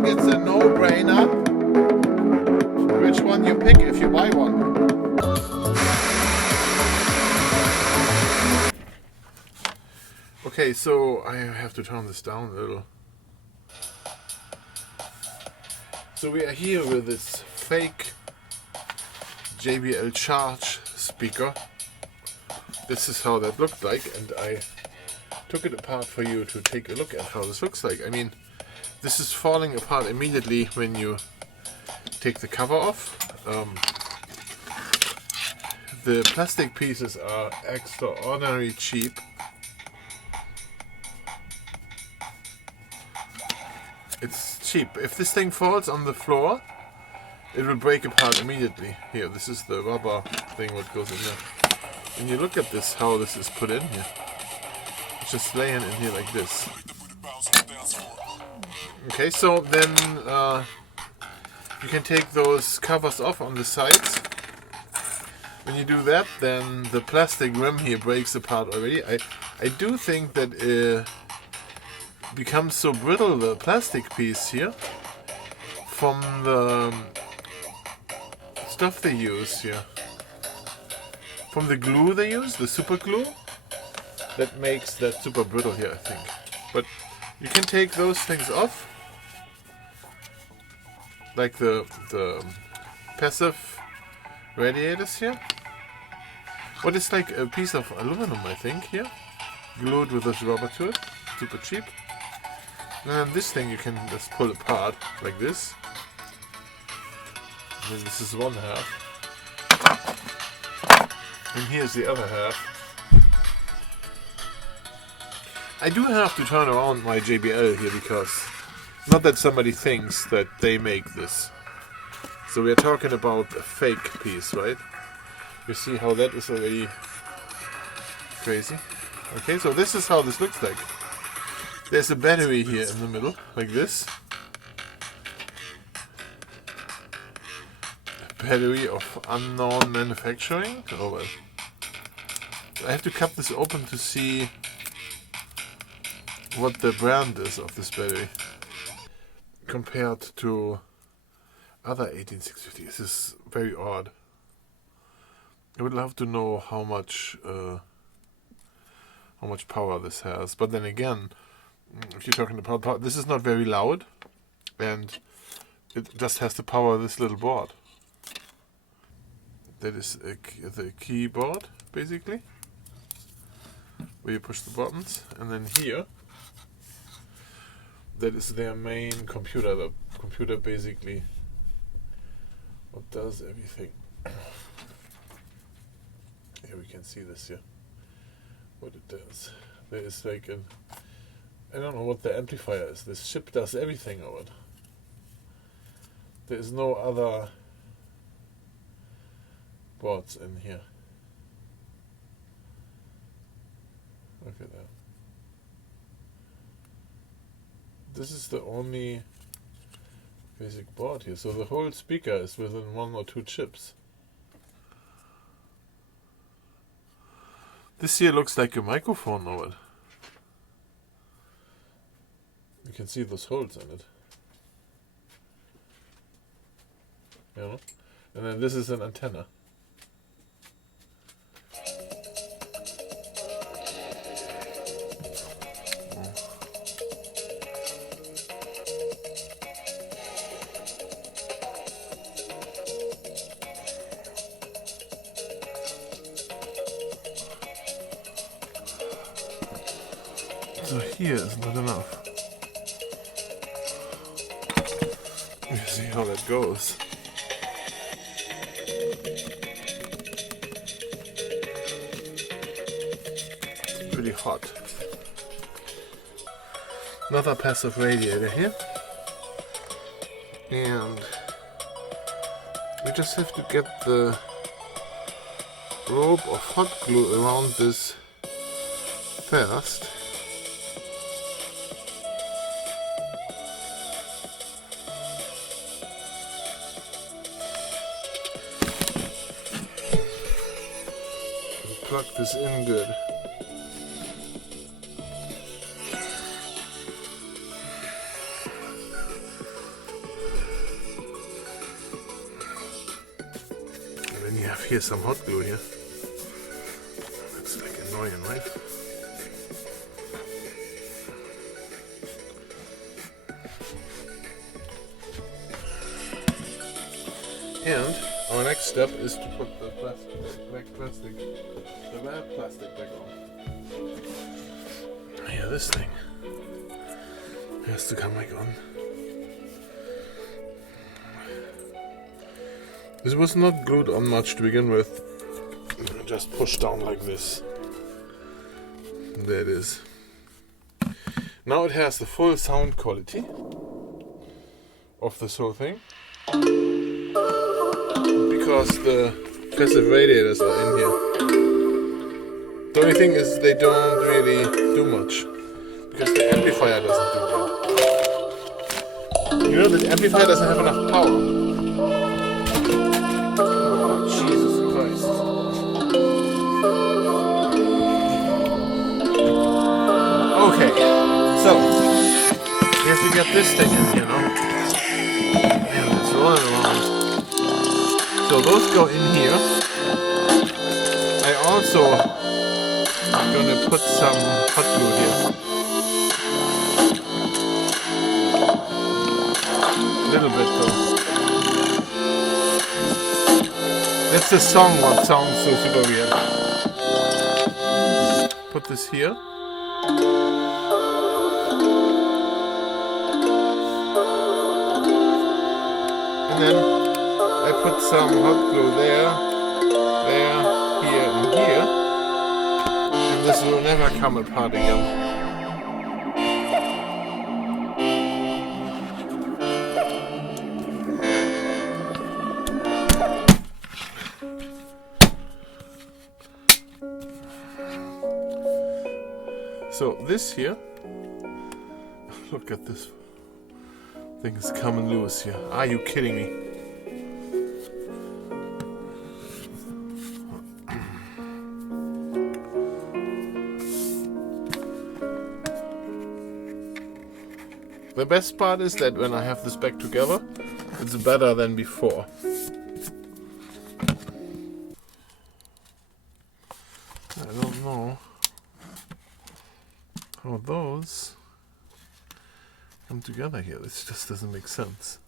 think it's a no-brainer which one you pick if you buy one. Okay, so I have to turn this down a little. So we are here with this fake JBL Charce speaker. This is how that looked like, and I took it apart for you to take a look at how this looks like. I mean, this is falling apart immediately when you take the cover off. The plastic pieces are extraordinarily cheap. It's cheap. If this thing falls on the floor, it will break apart immediately. Here, this is the rubber thing what goes in there. When you look at this, how this is put in here, it's just laying in here like this. Okay, so then you can take those covers off on the sides. When you do that, then the plastic rim here breaks apart already. I do think that it becomes so brittle, the plastic piece here, from the stuff they use here. From the glue they use, the super glue, that makes that super brittle here, I think. But you can take those things off, like the passive radiators here. What is like a piece of aluminum, I think, here, glued with this rubber to it, super cheap. And then this thing you can just pull apart like this. And then this is one half. And here's the other half. I do have to turn around my JBL here because, not that somebody thinks that they make this. So we are talking about a fake piece, right? You see how that is already crazy. Okay, so this is how this looks like. There's a battery here in the middle, like this. A battery of unknown manufacturing. Oh well. I have to cut this open to see what the brand is of this battery compared to other 18650. This is very odd. I would love to know how much power this has. But then again, if you're talking about power, this is not very loud, and it just has to power this little board. That is the keyboard, basically, where you push the buttons, and then here, that is their main computer. The computer basically what does everything. Here we can see this here, what it does. There is like an, I don't know what the amplifier is. This chip does everything of it. There is no other boards in here. Look at that. This is the only basic board here. So the whole speaker is within one or two chips. This here looks like a microphone of it. You can see those holes in it. You know? And then this is an antenna. So here is not enough. You see how that goes. It's pretty hot. Another passive radiator here. And we just have to get the rope of hot glue around this first. Plug this in good. here some hot glue here. That's like annoying, right? And our next step is to put the black plastic, the red plastic back on. Yeah, this thing has to come back on. This was not glued on much to begin with. Just pushed down like this. There it is. Now it has the full sound quality of this whole thing. Because the passive radiators are in here. The only thing is they don't really do much. Because the amplifier doesn't do that. You know that the amplifier doesn't have enough power. Okay, so we have to get this thing in here now. Man, it's rolling around. So those go in here. I also am gonna put some hot glue here. A little bit though. That's the song what sounds so super weird. Put this here. And then I put some hot glue there, here, and here. And this will never come apart again. So this here, look at this thing is coming loose here. Are you kidding me? The best part is that when I have this back together, it's better than before. I don't know how those come together here. This just doesn't make sense.